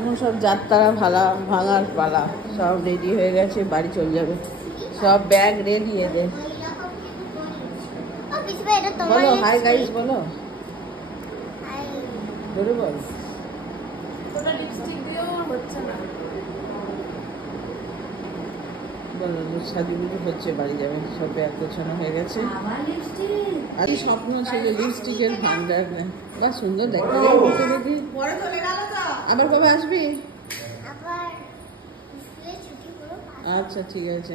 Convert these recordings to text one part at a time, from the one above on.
এখন সব যাত্রা ভাঙার পালা, সব রেডি হয়ে গেছে, বাড়ি চলে যাবে, সব ব্যাগ রেডি এদের। বলো হাই গাইস, বলো ধরে বল। বলো সাজুগুজু হচ্ছে, বাড়ি যাবে, সব ব্যাগ গোছানো হয়ে গেছে। আর স্বপ্ন ছিল লিপস্টিকের ভান্ডার, বা সুন্দর দেখা যায় দেখি। আবার কবে আসবি? আচ্ছা ঠিক আছে।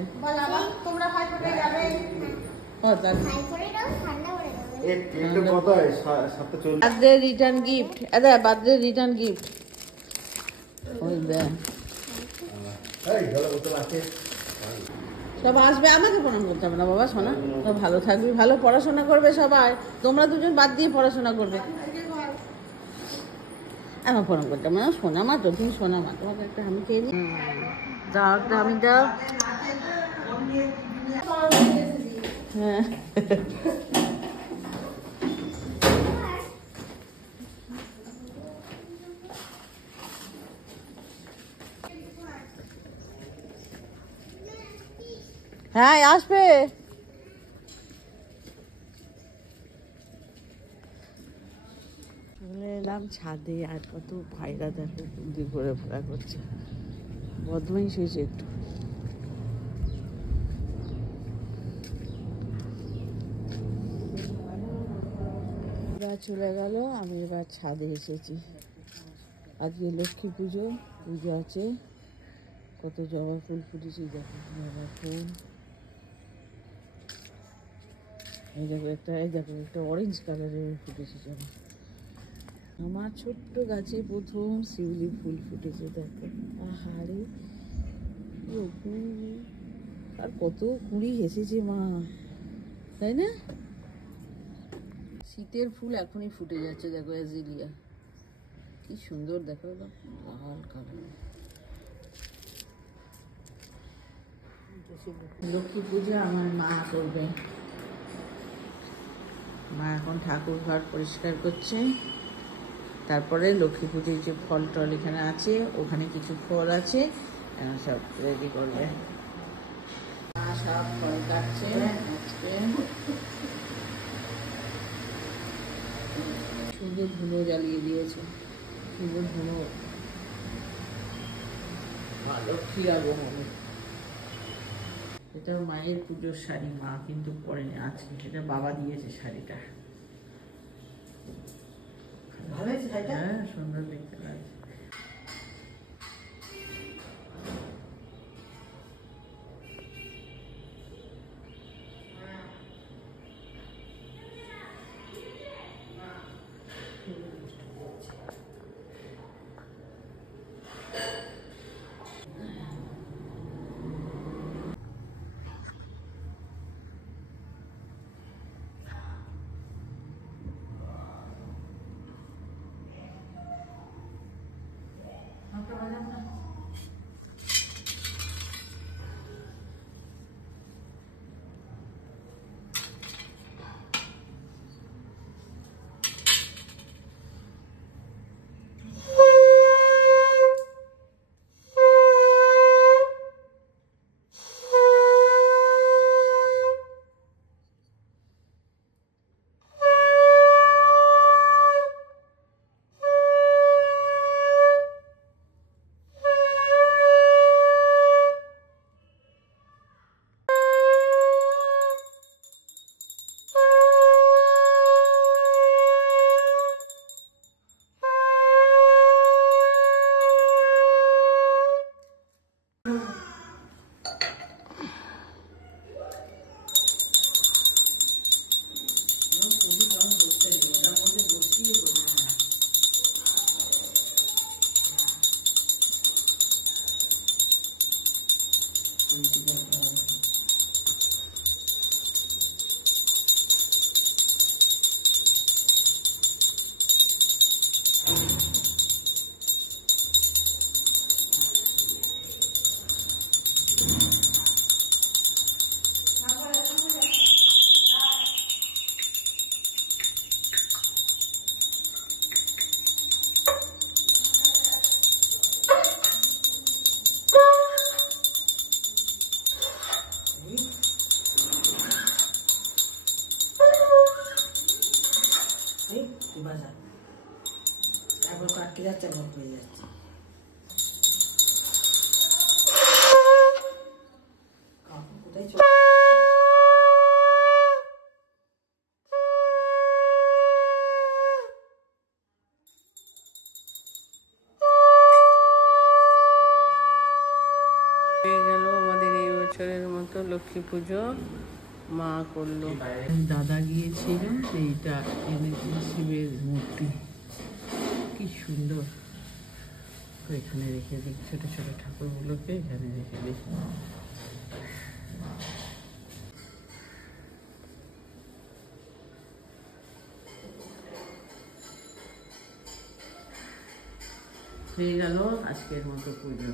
Birthday return gift, birthday return gift. ওই দেখ সব আসবে, আমাকে প্রণাম করতে হবে না বাবা, শোনা তো ভালো থাকবি, ভালো পড়াশোনা করবে সবাই, তোমরা দুজন বাদ দিয়ে পড়াশোনা করবে। আমার প্রণাম করতে হবে না, শোনা মা তো, তুমি শোনা মা, তোমাকে একটা আমি খেয়ে নিই, দাও একটা আমি দাও। হ্যাঁ হ্যাঁ আসবে। চলে এলাম ছাদে, আর কত ভাইরা দেখো ঘুরে ঘোরা করছে, বদমাইশ হয়েছে একটু। এবার চলে গেল, আমি এবার ছাদে এসেছি। আজকে লক্ষ্মী পুজো, পুজো আছে, কত জবা ফুল ফুটেছে দেখো, জবা ফুল। এই দেখো একটা, এই দেখো একটা অরেঞ্জ কালারের ফুটেছে জবা। আমার ছোট্ট গাছে প্রথম শিউলি ফুল ফুটেছে দেখো, আহারে আর কত কুড়ি এসেছে মা, তাই না? শীতের ফুল এখনই ফুটে যাচ্ছে দেখো, অ্যাজিলিয়া কি সুন্দর দেখো, লাল কালার। লক্ষ্মী পূজা আমার মা করবে, মা এখন ঠাকুর ঘর পরিষ্কার করছে, তারপরে লক্ষ্মী পুজোর যে ফল টল এখানে আছে, ওখানে কিছু ফল আছে, সব রেডি করবে। মা সব ফল কাটছে আজকে, সুন্দর ধুনো জ্বালিয়ে দিয়েছে, সুন্দর ধুনো, লক্ষ্মী আগমন। এটা মায়ের পুজোর শাড়ি, মা কিন্তু পরেনি আজকে, এটা বাবা দিয়েছে শাড়িটা। ভালো হয়েছে শাড়িটা, হ্যাঁ সুন্দর দেখতে লাগছে। যাচ্ছে, গল্প হয়ে যাচ্ছে। কোথায় চলে গেল আমাদের এই বছরের মতো লক্ষ্মী পুজো। মা করলো, দাদা গিয়েছিল, এইটা এনেছে শিবের মূর্তি, কি সুন্দর। তো এখানে রেখে দিই, ছোট ছোট ঠাকুরগুলোকে এখানে রেখে দিই। হয়ে গেল আজকের মতো পুজো।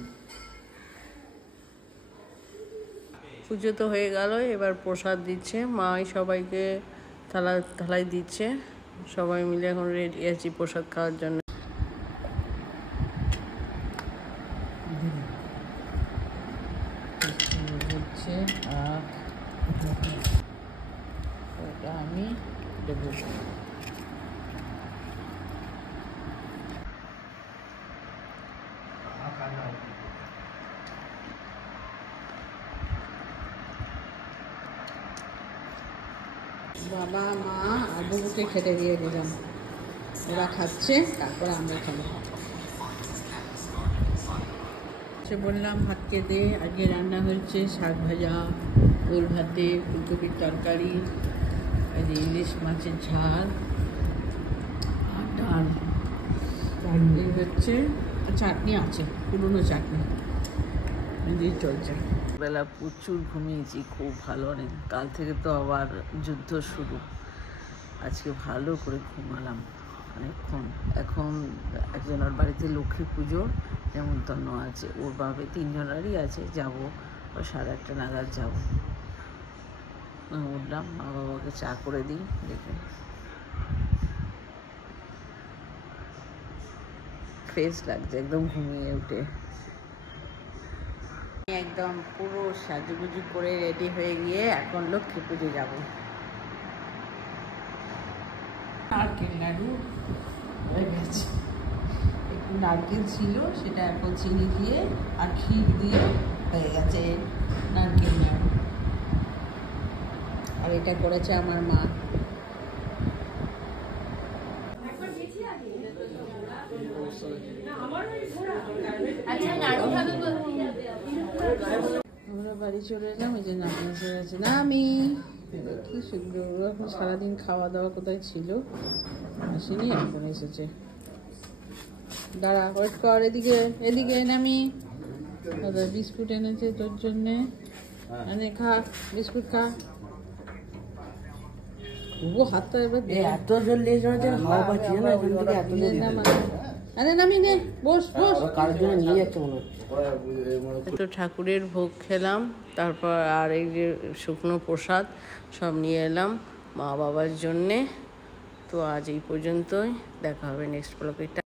পুজো তো হয়ে গেল, এবার প্রসাদ দিচ্ছে মাই, সবাইকে থালায় দিচ্ছে। সবাই মিলে এখন রেডি আছি প্রসাদ খাওয়ার জন্য। হচ্ছে আর ওটা আমি দেবো। বাবা, মা আর বুবুকে খেতে দিয়ে দিলাম, ওরা খাচ্ছে, তারপরে আমরা খাবো। বললাম ভাত খেতে। আজকে রান্না হচ্ছে শাক ভাজা, ওল ভাতে, ফুলকপির তরকারি, আর ইলিশ মাছের ঝাল আর ডাল। এই হচ্ছে চাটনি আছে, পুরনো চাটনি দিয়ে চলছে। বেলা প্রচুর ঘুমিয়েছি, খুব ভালো নেই। কাল থেকে তো আবার যুদ্ধ শুরু। আজকে ভালো করে ঘুমালাম অনেকক্ষণ। এখন একজনের বাড়িতে লক্ষ্মী পুজোর নেমন্তন্ন আছে, ওর বাবা 3 জনেরই আছে, যাবো 8:30 নাগাদ যাবো। উঠলাম, মা বাবাকে চা করে দিই, দেখে ফ্রেশ লাগছে একদম ঘুমিয়ে উঠে। একদম পুরো সাজুগুজু করে রেডি হয়ে গিয়ে এখন লক্ষ্মী পুজো যাবো। নারকেল নাড়ু হয়ে গেছে, একটু নারকেল ছিল, সেটা এখন চিনি দিয়ে আর ক্ষীর দিয়ে হয়ে গেছে নারকেল নাড়ু। আর এটা করেছে আমার মা। আমরা বাড়ি চলে এলাম, এই যে নামি এসে গেছে। নামি, কি সুন্দর। এখন সারাদিন খাওয়া দাওয়া কোথায় ছিল, আসেনি, এখন এসেছে। দাঁড়া, ওয়েট কর, এদিকে এদিকে। নামি, দাদা বিস্কুট এনেছে তোর জন্যে, খা বিস্কুট খা। ও হাতটা এবার এত জল দিয়ে হাওয়া পাচ্ছি না, আরে নামি নে, বস বস। কারোর জন্য নিয়ে যাচ্ছে মনে হচ্ছে। তো ঠাকুরের ভোগ খেলাম, তারপর আর এই যে শুকনো প্রসাদ সব নিয়ে এলাম মা বাবার জন্যে। তো আজ এই পর্যন্তই, দেখা হবে নেক্সট ব্লগে।